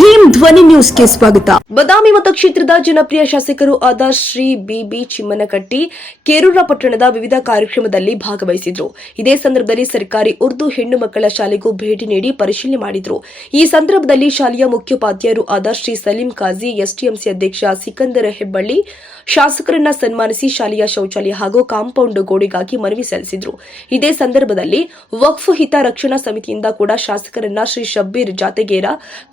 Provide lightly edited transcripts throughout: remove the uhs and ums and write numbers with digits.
ಭೀಮ್ ಧ್ವನಿ ನ್ಯೂಸ್ಗೆ ಸ್ವಾಗತ. ಬದಾಮಿ ಮತಕ್ಷೇತ್ರದ ಜನಪ್ರಿಯ ಶಾಸಕರು ಆದ ಶ್ರೀ ಬಿಬಿ ಚಿಮ್ಮನಕಟ್ಟಿ ಕೇರೂರ ಪಟ್ಟಣದ ವಿವಿಧ ಕಾರ್ಯಕ್ರಮದಲ್ಲಿ ಭಾಗವಹಿಸಿದ್ರು. ಇದೇ ಸಂದರ್ಭದಲ್ಲಿ ಸರ್ಕಾರಿ ಉರ್ದು ಹೆಣ್ಣು ಮಕ್ಕಳ ಶಾಲೆಗೂ ಭೇಟಿ ನೀಡಿ ಪರಿಶೀಲನೆ ಮಾಡಿದ್ರು. ಈ ಸಂದರ್ಭದಲ್ಲಿ ಶಾಲೆಯ ಮುಖ್ಯೋಪಾಧ್ಯಾಯರು ಆದ ಶ್ರೀ ಸಲೀಂ ಕಾಜಿ, ಎಸ್ಟಿಎಂಸಿ ಅಧ್ಯಕ್ಷ ಸಿಕಂದರ್ ಹೆಬ್ಬಳ್ಳಿ ಶಾಸಕರನ್ನ ಸನ್ಮಾನಿಸಿ ಶಾಲೆಯ ಶೌಚಾಲಯ ಹಾಗೂ ಕಾಂಪೌಂಡ್ ಗೋಡೆಗಾಗಿ ಮನವಿ ಸಲ್ಲಿಸಿದ್ರು. ಇದೇ ಸಂದರ್ಭದಲ್ಲಿ ವಕ್ಫ್ ಹಿತ ರಕ್ಷಣಾ ಸಮಿತಿಯಿಂದ ಕೂಡ ಶಾಸಕರನ್ನ ಶ್ರೀ ಶಬ್ಬೀರ್ ಜಾತೆಗೇರ,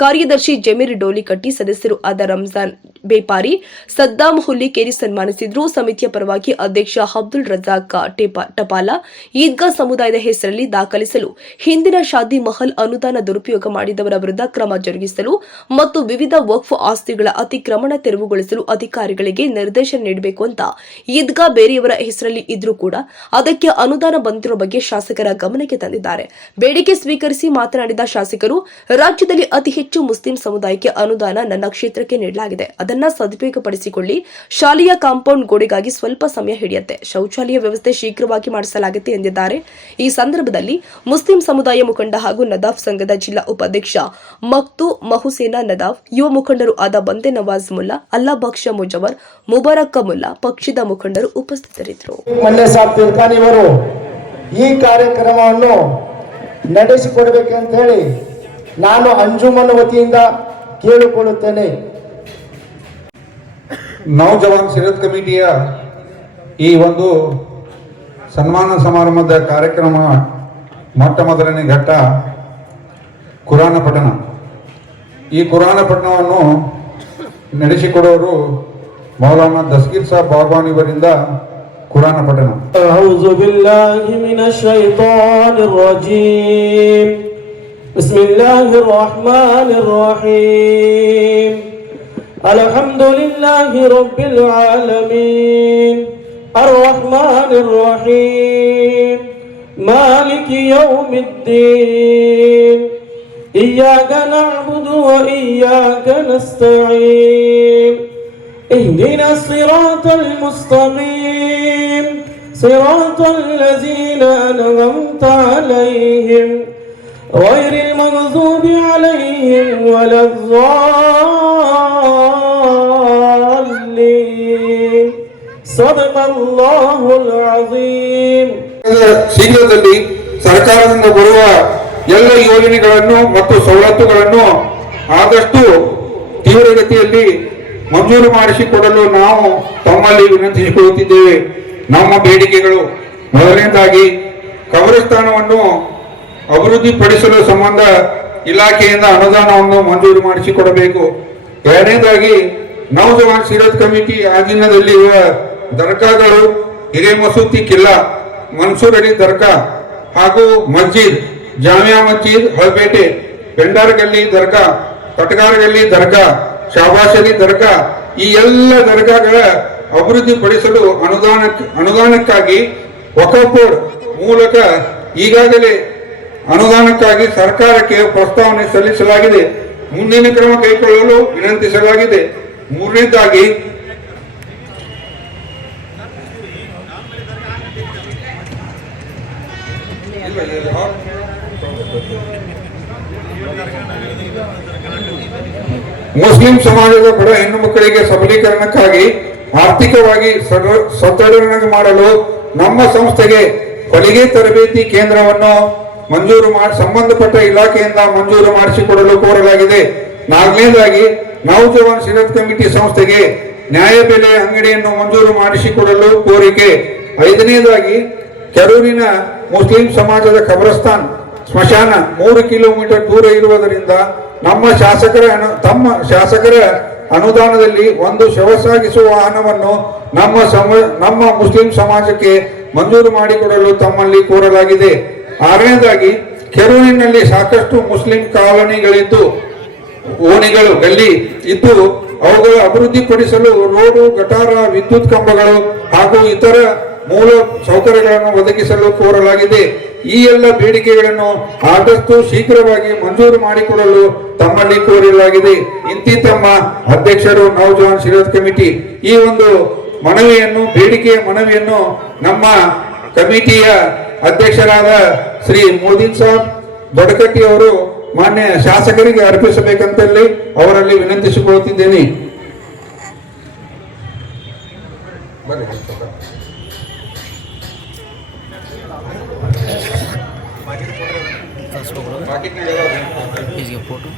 ಕಾರ್ಯದರ್ಶಿ ಜಮೀರ್ ಡೋಲಿಕಟ್ಟಿ, ಸದಸ್ಯರು ಆದ ರಂಜಾನ್ ಬೇಪಾರಿ, ಸದ್ದಾಂ ಹುಲ್ಲಿಕೇರಿ ಸನ್ಮಾನಿಸಿದ್ರು. ಸಮಿತಿಯ ಪರವಾಗಿ ಅಧ್ಯಕ್ಷ ಅಬ್ದುಲ್ ರಜಾಕ್ ಟಪಾಲ ಈದ್ಗಾ ಸಮುದಾಯದ ಹೆಸರಲ್ಲಿ ದಾಖಲಿಸಲು, ಹಿಂದಿನ ಶಾದಿ ಮಹಲ್ ಅನುದಾನ ದುರುಪಯೋಗ ಮಾಡಿದವರ ವಿರುದ್ಧ ಕ್ರಮ ಜರುಗಿಸಲು ಮತ್ತು ವಿವಿಧ ವಕ್ಫ್ ಆಸ್ತಿಗಳ ಅತಿಕ್ರಮಣ ತೆರವುಗೊಳಿಸಲು ಅಧಿಕಾರಿಗಳಿಗೆ ನಿರ್ದೇಶನ ನೀಡಬೇಕು ಅಂತ ಈದ್ಗಾ ಬೇರೆಯವರ ಹೆಸರಲ್ಲಿ ಇದ್ರೂ ಕೂಡ ಅದಕ್ಕೆ ಅನುದಾನ ಬಂದಿರೋ ಬಗ್ಗೆ ಶಾಸಕರ ಗಮನಕ್ಕೆ ತಂದಿದ್ದಾರೆ. ಬೇಡಿಕೆ ಸ್ವೀಕರಿಸಿ ಮಾತನಾಡಿದ ಶಾಸಕರು, ರಾಜ್ಯದಲ್ಲಿ ಅತಿ ಹೆಚ್ಚು ಮುಸ್ಲಿಂ ಸಮುದಾಯಕ್ಕೆ ಅನುದಾನ ನನ್ನ ಕ್ಷೇತ್ರಕ್ಕೆ ನೀಡಲಾಗಿದೆ. ಅದನ್ನ ಸದುಪಯೋಗಪಡಿಸಿಕೊಳ್ಳಿ. ಶಾಲೆಯ ಕಾಂಪೌಂಡ್ ಗೋಡೆಗಾಗಿ ಸ್ವಲ್ಪ ಸಮಯ ಹಿಡಿಯುತ್ತೆ. ಶೌಚಾಲಯ ವ್ಯವಸ್ಥೆ ಶೀಘ್ರವಾಗಿ ಮಾಡಿಸಲಾಗುತ್ತೆ ಎಂದಿದ್ದಾರೆ. ಈ ಸಂದರ್ಭದಲ್ಲಿ ಮುಸ್ಲಿಂ ಸಮುದಾಯ ಮುಖಂಡ ಹಾಗೂ ನದಾಫ್ ಸಂಘದ ಜಿಲ್ಲಾ ಉಪಾಧ್ಯಕ್ಷ ಮಕ್ತು ಮಹುಸೇನಾ ನದಾಫ್, ಯುವ ಮುಖಂಡರು ಆದ ಬಂದೆ ನವಾಜ್ ಮುಲ್ಲಾ, ಅಲ್ಲಾ ಬಕ್ಷ ಮುಜವರ್, ಮುಬಾರಕ ಮುಲ್ಲಾ, ಪಕ್ಷದ ಮುಖಂಡರು ಉಪಸ್ಥಿತರಿದ್ದರು. ಈ ಕಾರ್ಯಕ್ರಮವನ್ನು ನಡೆಸಿಕೊಡಬೇಕಂತ ಹೇಳಿ ನಾನು ಅಂಜುಮನ್ ವತಿಯಿಂದ ಕೇಳಿಕೊಳ್ಳುತ್ತೇನೆ. ನೌಜವಾನ್ ಸಿರತ್ ಕಮಿಟಿಯ ಈ ಒಂದು ಸನ್ಮಾನ ಸಮಾರಂಭದ ಕಾರ್ಯಕ್ರಮ ಮೊಟ್ಟ ಮೊದಲನೇ ಘಟ್ಟ ಕುರಾನ ಪಠಣ. ಈ ಕುರಾನ ಪಠಣವನ್ನು ನಡೆಸಿಕೊಡೋರು ಮೌಲಾನಾ ದಸ್ಗೀರ್ ಸಾಬ್ ಬಾಗ್ವಾನಿ ಅವರಿಂದ ಕುರಾನ ಪಠಣ. ಅಔಜು ಬಿಲ್ಲಾಹಿ ಮಿನಶ್ ಶೈತಾನಿರ್ ರಜೀಮ್. ಬಿಸ್ಮಿಲ್ಲಾಹಿರ್ ರಹ್ಮಾನಿರ್ ರಹೀಮ್. ಅಲ್ಹಮ್ದುಲಿಲ್ಲಾಹಿ ರಬ್ಬಿಲ್ ಆಲಮೀನ್. ಅರ್-ರಹ್ಮಾನಿರ್ ರಹೀಮ್. ಮಾಲಿಕಿ ಯೌಮಿದ್ದೀನ್. ಇಯ್ಯಾಕ ನಅಬುದು ವ ಇಯ್ಯಾಕ ನಸ್ತഈನ್. اهدنا الصراط المستقيم صراط الذين أنعمت عليهم غير المغضوب عليهم ولا الضالين صدق الله العظيم. ಶೀಘ್ರದಲ್ಲಿ ಸರ್ಕಾರದಿಂದ ಬರುವ ಎಲ್ಲ ಯೋಜನೆಗಳನ್ನು ಮತ್ತು ಸವಲತ್ತುಗಳನ್ನು ಆದಷ್ಟು ತೀವ್ರಗತಿಯಲ್ಲಿ ಮಂಜೂರು ಮಾಡಿಸಿಕೊಡಲು ನಾವು ತಮ್ಮಲ್ಲಿ ವಿನಂತಿಸಿಕೊಳ್ಳುತ್ತಿದ್ದೇವೆ. ನಮ್ಮ ಬೇಡಿಕೆಗಳು: ಮೊದಲನೇದಾಗಿ ಕಬರಸ್ಥಾನವನ್ನು ಅಭಿವೃದ್ಧಿಪಡಿಸಲು ಸಂಬಂಧ ಇಲಾಖೆಯಿಂದ ಅನುದಾನವನ್ನು ಮಂಜೂರು ಮಾಡಿಸಿಕೊಡಬೇಕು. ಎರಡನೇದಾಗಿ ನೌಜವಾನ್ ಸಿರತ್ ಕಮಿಟಿ ಅಧೀನದಲ್ಲಿರುವ ದರ್ಗಾಗಳು, ಹಿರೇ ಮಸೂತಿ ಕಿಲ್ಲಾ, ಮನ್ಸೂರ್ ಅಲಿ ದರ್ಗಾ ಹಾಗೂ ಮಸ್ಜಿದ್, ಜಾಮಿಯಾ ಮಸ್ಜಿದ್ ಹಳಪೇಟೆ, ಪೆಂಡಾರ್ ಗಲ್ಲಿ ದರ್ಗಾ, ಕಟಗಾರ್ ಗಲ್ಲಿ ದರ್ಗಾ, ಶಾಬಾಷ್ ಅಲಿ ದರ್ಗಾ, ಈ ಎಲ್ಲ ದರ್ಗಾಗಳ ಅಭಿವೃದ್ಧಿಪಡಿಸಲು ಅನುದಾನಕ್ಕಾಗಿ ವಕ್ಫ್ ಬೋರ್ಡ್ ಮೂಲಕ ಈಗಾಗಲೇ ಅನುದಾನಕ್ಕಾಗಿ ಸರ್ಕಾರಕ್ಕೆ ಪ್ರಸ್ತಾವನೆ ಸಲ್ಲಿಸಲಾಗಿದೆ. ಮುಂದಿನ ಕ್ರಮ ಕೈಗೊಳ್ಳಲು ವಿನಂತಿಸಲಾಗಿದೆ. ಮೂರನೇದಾಗಿ ಮುಸ್ಲಿಂ ಸಮಾಜದ ಬಡ ಹೆಣ್ಣು ಮಕ್ಕಳಿಗೆ ಸಬಲೀಕರಣಕ್ಕಾಗಿ ಆರ್ಥಿಕವಾಗಿ ಸದೃಢ ಮಾಡಲು ನಮ್ಮ ಸಂಸ್ಥೆಗೆ ಹೊಲಿಗೆ ತರಬೇತಿ ಕೇಂದ್ರವನ್ನು ಸಂಬಂಧಪಟ್ಟ ಇಲಾಖೆಯಿಂದ ಮಂಜೂರು ಮಾಡಿಸಿಕೊಡಲು ಕೋರಲಾಗಿದೆ. ನಾಲ್ಕನೇದಾಗಿ ನೌಜವಾನ್ ಸಿರತ್ ಕಮಿಟಿ ಸಂಸ್ಥೆಗೆ ನ್ಯಾಯಬೆಲೆ ಅಂಗಡಿಯನ್ನು ಮಂಜೂರು ಮಾಡಿಸಿಕೊಡಲು ಕೋರಿಕೆ. ಐದನೇದಾಗಿ ಕೆರೂರಿನ ಮುಸ್ಲಿಂ ಸಮಾಜದ ಕಬ್ರಸ್ತಾನ್ ಸ್ಮಶಾನ 3 ಕಿಲೋಮೀಟರ್ ದೂರ ಇರುವುದರಿಂದ ತಮ್ಮ ಶಾಸಕರ ಅನುದಾನದಲ್ಲಿ ಒಂದು ಶವ ಸಾಗಿಸುವ ವಾಹನವನ್ನು ನಮ್ಮ ಮುಸ್ಲಿಂ ಸಮಾಜಕ್ಕೆ ಮಂಜೂರು ಮಾಡಿಕೊಡಲು ತಮ್ಮಲ್ಲಿ ಕೋರಲಾಗಿದೆ. ಆರನೇದಾಗಿ ಕೆರೂರಿನಲ್ಲಿ ಸಾಕಷ್ಟು ಮುಸ್ಲಿಂ ಕಾಲೋನಿಗಳಿದ್ದು, ಓಣಿಗಳು, ಗಲ್ಲಿ ಇದ್ದು ಅವುಗಳ ಅಭಿವೃದ್ಧಿಪಡಿಸಲು ರೋಡು, ಗಟಾರ, ವಿದ್ಯುತ್ ಕಂಬಗಳು ಹಾಗೂ ಇತರ ಮೂಲ ಸೌಕರ್ಯಗಳನ್ನು ಒದಗಿಸಲು ಕೋರಲಾಗಿದೆ. ಈ ಎಲ್ಲ ಬೇಡಿಕೆಗಳನ್ನು ಆದಷ್ಟು ಶೀಘ್ರವಾಗಿ ಮಂಜೂರು ಮಾಡಿಕೊಡಲು ತಮ್ಮಲ್ಲಿ ಕೋರಲಾಗಿದೆ. ಇಂತಿ ತಮ್ಮ ಅಧ್ಯಕ್ಷರು ನೌಜವಾನ್ ಸಿರತ್ ಕಮಿಟಿ ಈ ಒಂದು ಬೇಡಿಕೆಯ ಮನವಿಯನ್ನು ನಮ್ಮ ಕಮಿಟಿಯ ಅಧ್ಯಕ್ಷರಾದ ಶ್ರೀ ಮೋದಿನ್ ಸಾಬ್ ದೊಡ್ಡಕಟ್ಟಿ ಅವರು ಮಾನ್ಯ ಶಾಸಕರಿಗೆ ಅರ್ಪಿಸಬೇಕಂತಲ್ಲಿ ಅವರಲ್ಲಿ ವಿನಂತಿಸಿಕೊಳ್ಳುತ್ತಿದ್ದೇನೆ. ಫೋಟೋ